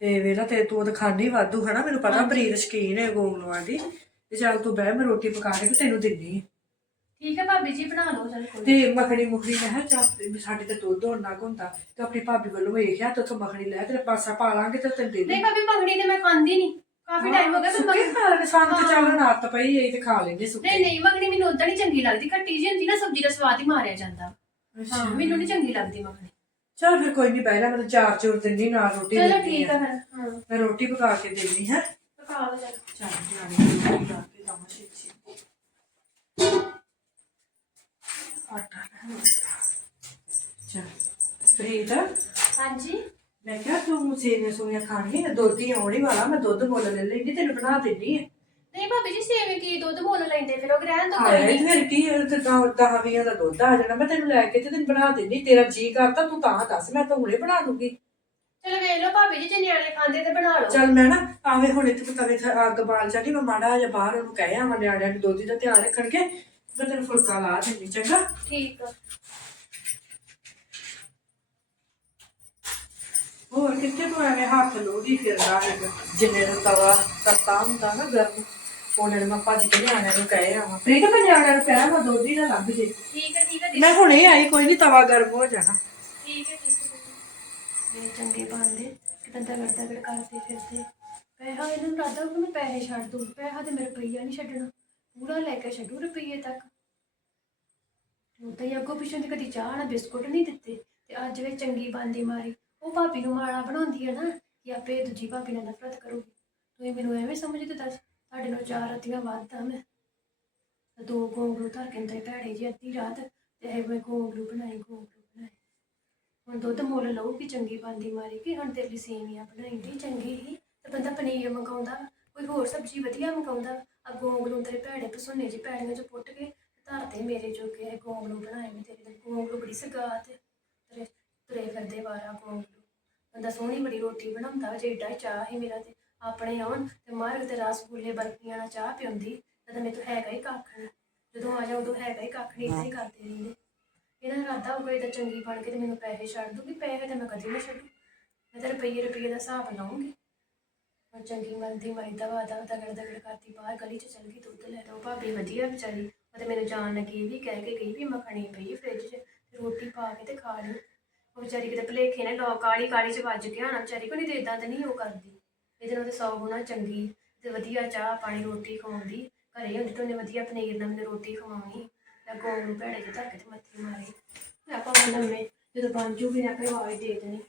ਤੇ ਵੇਲਾ ਤੇ ਤੂੰ ਤਾਂ ਖਾਂਦੀ ਵਾਧੂ ਹਨਾ? ਮੈਨੂੰ ਪਤਾ ਬਰੀਦ ਸ਼ਕੀਨ ਹੈ ਗੋਂਗਲੂਆਂ ਦੀ। ਤੇ ਚੱਲ ਤੂੰ ਬਹਿ ਮੈਂ ਰੋਟੀ ਪਕਾ ਕੇ ਤੇ ਤੈਨੂੰ ਦਿੰਨੀ ਆ। ਠੀਕ ਹੈ ਭਾਬੀ ਜੀ ਬਣਾ ਲਓ ਚਲ ਕੋਈ ਤੇ ਮੱਖਣੀ ਮੁਖਣੀ ਮੈਂ ਕਿਹਾ ਚੱਲ ਵੀ ਸਾਡੇ ਤੇ ਦੁੱਧ ਹੋਣਾ ਹੁੰਦਾ ਤੇ ਆਪਣੀ ਭਾਬੀ ਵੱਲੋਂ ਵੇਖਿਆ ਤੇ ਉੱਥੋਂ ਮੱਖਣੀ ਲੈ ਤੇਰੇ ਪਾਸਾ ਪਾ ਲਾਂਗੇ ਤੇ ਤੈਨੂੰ ਦੇ ਦੇ ਨਹੀਂ ਭਾਬੀ ਮੰਗਣੀ ਤੇ ਮੈਂ ਖਾਂਦੀ ਨਹੀਂ। ਕਾਫੀ ਟਾਈਮ ਹੋ ਗਿਆ ਸੁੱਕੇ ਮੰਗਣੀ ਖਾ ਲੈਣੇ ਸਾਨੂੰ ਤੇ ਚੱਲ ਨਾਤ ਪਈ ਐ ਤੇ ਖਾ ਲੈਂਦੇ ਸੁੱਕੇ। ਨਹੀਂ ਨਹੀਂ ਮੰਗਣੀ ਮੈਨੂੰ ਉਦਾਂ ਨਹੀਂ ਚੰਗੀ ਲੱਗਦੀ। ਖੱਟੀ ਜਿਹੀ ਹੁੰਦੀ ਨਾ ਸਬਜ਼ੀ ਦਾ ਸਵਾਦ ਹੀ ਮਾਰਿਆ ਜਾਂਦਾ। ਹਾਂ ਮੈਨੂੰ ਨਹੀਂ ਚੰਗੀ ਲੱਗਦੀ ਮੰਗਣੀ ਚੱਲ ਫਿਰ ਕੋਈ ਨਹੀਂ ਬਹਿ ਜਾ ਮੈਂ ਤਾਂ ਚਾਰ ਚੋਰ ਦਿੰਦੀ ਨਾਲ ਰੋਟੀ ਚਲੋ ਦਿੰਦੀ ਠੀਕ ਆ। ਫਿਰ ਹਾਂ। ਮੈਂ ਰੋਟੀ ਪਕਾ ਕੇ ਦੇਣੀ ਹੈ। ਪਕਾ ਲਓ ਚਲ। ਚੱਲ ਨਿਆਣੇ ਨੂੰ ਰੋਟੀ ਲਾ ਕੇ। ਪ੍ਰੀਤ ਹਾਂਜੀ। ਮੈਂ ਕਿਹਾ ਤੂੰ ਸੇਵੀਆਂ ਸੂਵੀਆਂ ਖਾਣੀਆਂ ਦੁੱਧ ਹੀ ਆਉਣੀ ਵਾਲਾ ਮੈਂ ਦੁੱਧ ਮੁੱਲ ਲੈ ਲੈਂਦੀ ਤੈਨੂੰ ਬਣਾ ਦਿੰਦੀ ਹੈ ਨਹੀਂ ਭਾਬੀ ਜੀ ਸੇਵੇਂ ਕੀ ਦੁੱਧ ਮੁੱਲ ਲੈਂਦੇ ਫਿਰ ਉਹ ਰਹਿਣ ਤੋਂ ਕੋਈ ਨਹੀਂ ਫਿਰ ਕੀ ਹੈ, ਤੇ ਤਾਂ ਦਸ ਵੀਹਾਂ ਦਾ ਦੁੱਧ ਆ ਜਾਣਾ ਮੈਂ ਤੈਨੂੰ ਲੈ ਕੇ ਤੇ ਤੈਨੂੰ ਬਣਾ ਦਿੰਦੀ ਤੇਰਾ ਜੀ ਕਰਤਾ ਤੂੰ ਤਾਂ ਦੱਸ ਮੈਂ ਤਾਂ ਹੁਣੇ ਬਣਾ ਦੂੰਗੀ। ਚਲੋ ਵੇਖ ਲਓ ਭਾਬੀ ਜੀ ਜੇ ਨਿਆਣੇ ਖਾਂਦੇ ਤੇ ਬਣਾ ਲਓ। ਚੱਲ ਮੈਂ ਨਾ ਆਵੇ ਹੁਣ ਇੱਥੇ ਤਵੇ ਤੇ ਅੱਗ ਬਾਲ ਚਾਹੀ ਮੈਂ ਮਾੜਾ ਜਿਹਾ ਬਾਹਰ ਉਹਨੂੰ ਕਹਿ ਆਵਾਂ ਨਿਆਣਿਆਂ ਨੂੰ ਦੁੱਧ ਦਾ ਧਿਆਨ ਰੱਖਣਗੇ ਮੈਂ ਤੈਨੂੰ ਫੁਲਕਾ ਲਾ ਦਿੰਦੀ ਚੰਗਾ? ਠੀਕ ਆ। ਹੋਰ ਕਿੱਥੇ ਤੂੰ ਐਵੇਂ ਹੱਥ ਲੋੜੀ ਫਿਰਦਾ ਹੈਗਾ? ਜਿੰਨੇ ਦਾ ਤਵਾ ਤੱਤਾ ਹੁੰਦਾ ਨਾ ਗਰਮ ਉਹਨੇ ਨੂੰ ਮੈਂ ਭੱਜ ਕੇ ਨੂੰ ਕਹਿ ਆਵਾਂ। ਪ੍ਰੀਤ ਮੈਂ ਨਿਆਣਿਆਂ ਨੂੰ ਆਵਾਂ ਦੁੱਧ ਹੀ ਨਾ ਲੱਭ ਜੇ। ਠੀਕ ਹੈ ਠੀਕ ਹੈ ਮੈਂ ਹੁਣੇ ਆਈ ਕੋਈ ਨਹੀਂ ਤਵਾ ਗਰਮ ਹੋ ਜਾਣਾ। ਠੀਕ ਹੈ ਠੀਕ ਹੈ ਮੇਰੇ ਚੰਗੇ ਬੰਦੇ ਕਿ ਬੰਦਾ ਕਰਦਾ ਕਰ ਕਰਦੇ ਫਿਰਦੇ। ਪੈਸਾ ਇਹਨਾਂ ਨੂੰ ਲੱਗਦਾ ਕਿ ਮੈਂ ਪੈਸੇ ਛੱਡ ਦੂੰ। ਪੈਸਾ ਤੇ ਮੇਰੇ ਰੁਪਈਆ ਨਹੀਂ ਛੱਡਣਾ। ਪੂਰਾ ਲੈ ਕੇ ਛੱਡੂ ਰੁਪਈਏ ਤੱਕ। ਉਦਾਂ ਹੀ ਅੱਗੋਂ ਪਿੱਛੋਂ ਦੀ ਕਦੀ ਚਾਹ ਨਾ ਬਿਸਕੁਟ ਨਹੀਂ ਦਿੱਤੇ। ਤੇ ਅੱਜ ਵੇ ਚੰਗੀ ਬੰਦੀ ਮਾਰੀ। ਉਹ ਭਾਬੀ ਨੂੰ ਮਾੜਾ ਬਣਾਉਂਦੀ ਹੈ ਨਾ ਕਿ ਆਪੇ ਦੂਜੀ ਭਾਬੀ ਨਾਲ ਨਫ਼ਰਤ ਕਰੂਗੀ। ਤੁਸੀਂ ਮੈਨੂੰ ਐਵੇਂ ਸਮਝਦੇ ਦੱਸ, ਤੁਹਾਡੇ ਨਾਲ ਚਾਰ ਰਤੀਆਂ ਵੱਧਦਾ ਮੈਂ ਦੋ ਗੋਂਗਲੂ ਧਰ ਕੇ ਤੇ ਭੈੜੇ ਜੀ ਅੱਧੀ ਰਾਤ ਤੇ ਇਹ ਮੈਂ ਗੋਂਗਲੂ ਬਣਾਈ ਗੋਂਗਲੂ ਬਣਾਈ। ਹੁਣ ਦੁੱਧ ਮੁੱਲ ਲਊਗੀ ਚੰਗੀ ਬੰਦੀ ਮਾਰੀ ਕਿ ਹੁਣ ਤੇਰੇ ਲਈ ਸੇਵੀਆਂ ਬਣਾਈਂਦੀ ਚੰਗੀ ਹੀ, ਤੇ ਬੰਦਾ ਪਨੀਰ ਮੰਗਾਉਂਦਾ, ਕੋਈ ਹੋਰ ਸਬਜ਼ੀ ਵਧੀਆ ਮੰਗਾਉਂਦਾ, ਆ ਗੋਂਗਲੂ ਤੇਰੇ ਭੈੜੇ ਪਸੋਨੇ ਜੀ ਭੈੜੀਆਂ ਚ ਪੁੱਟ ਕੇ ਧਰਤੇ ਮੇਰੇ ਜੋਗੇ ਇਹ ਗੋਂਗਲੂ ਬਣਾਏ ਮੈਂ ਤੇਰੇ ਲਈ। ਗੋਂਗਲੂ ਬੜੀ ਸਗਾਤ ਹੈ। ਤੇਰੇ ਤੁਰੇ ਫਿਰਦੇ ਵਾਰਾ ਗੋਂਗਲੂ। ਬੰਦਾ ਸੋਹਣੀ ਬੜੀ ਰੋਟੀ ਬਣਾਉਂਦਾ ਜੇ ਏਡਾ ਚਾਹ ਹੀ ਮੇਰਾ ਤੇ ਆਪਣੇ ਆਉਣ ਤੇ ਮਾਰ ਤੇ ਰਸਗੁੱਲੇ ਬਰਫੀਆਂ ਨਾਲ ਚਾਹ ਪਿਉਂਦੀ, ਤਾਂ ਮੇਰੇ ਤੋਂ ਹੈਗਾ ਹੀ ਕੱਖ ਨਹੀਂ। ਜਦੋਂ ਆ ਜਾ ਉਦੋਂ ਹੈਗਾ ਹੀ ਕੱਖ ਨਹੀਂ ਏਦਾਂ ਹੀ ਕਰਦੇ ਰਹਿੰਦੇ। ਇਹਨਾਂ ਦਾ ਇਰਾਦਾ ਹੋਊਗਾ ਇਹਦਾ ਚੰਗੀ ਬਣ ਕੇ ਤੇ ਮੈਨੂੰ ਪੈਸੇ ਛੱਡ ਦੂਗੀ ਪੈਸੇ ਤੇ ਮੈਂ ਕਦੀ ਨਹੀਂ ਛੱਡੂ। ਮੈਂ ਤਾਂ ਰੁਪਈਏ ਰੁਪਈਏ ਦਾ ਹਿਸਾਬ ਲਾਉਂਗੀ ਉਹ ਚੰਗੀ ਮੰਦੀ ਮਾਈ ਦਵਾ ਵਾਦਾ ਦਗੜ ਦਗੜ ਕਰਦੀ ਬਾਹਰ ਗਲੀ 'ਚ ਚੱਲ ਗਈ, ਦੁੱਧ ਲੈ ਲਓ, ਭਾਬੀ ਵਧੀਆ ਵਿਚਾਰੀ। ਉਹ ਤੇ ਮੈਨੂੰ ਜਾਣ ਲੱਗੀ ਵੀ ਕਹਿ ਕੇ ਗਈ ਵੀ ਮੱਖਣੀ ਪਈ ਫ੍ਰਿਜ 'ਚ, ਤੇ ਰੋਟੀ ਪਾ ਕੇ ਤੇ ਖਾ ਲਈ। ਉਹ ਵਿਚਾਰੀ ਕਿਤੇ ਭਲੇਖੇ ਨੇ, ਲੋ ਕਾਲੀ ਕਾਲੀ 'ਚ ਵੱਜ ਗਿਆ ਹੋਣਾ, ਵਿਚਾਰੀ ਕੋਈ ਨਹੀਂ ਤੇ ਇਦਾਂ ਤੇ ਨਹੀਂ ਉਹ ਕਰਦੀ। ਇਹਦੇ ਨਾਲ ਤੇ ਸੌ ਗੁਣਾ ਚੰਗੀ ਤੇ ਵਧੀਆ ਚਾਹ ਪਾਣੀ ਰੋਟੀ ਖਵਾਉਂਦੀ। ਘਰੇ ਹੁੰਦੀ ਤਾਂ ਉਹਨੇ ਵਧੀਆ ਪਨੀਰ ਨਾਲ ਮੈਨੂੰ ਰੋਟੀ ਖਵਾਉਣੀ। ਅੱਗੋਂ ਨੂੰ ਭੈੜੇ ਜਿਹੇ ਧੱਕੇ ਤੇ ਮੱਥੀ ਮਾਰੀ। ਆਪਾਂ ਲੰਮੇ, ਜਦੋਂ ਬਣ ਜੂਗੀ ਨਾ ਕੋਈ ਆਵਾਜ਼ ਦੇ ਦੇਣੀ।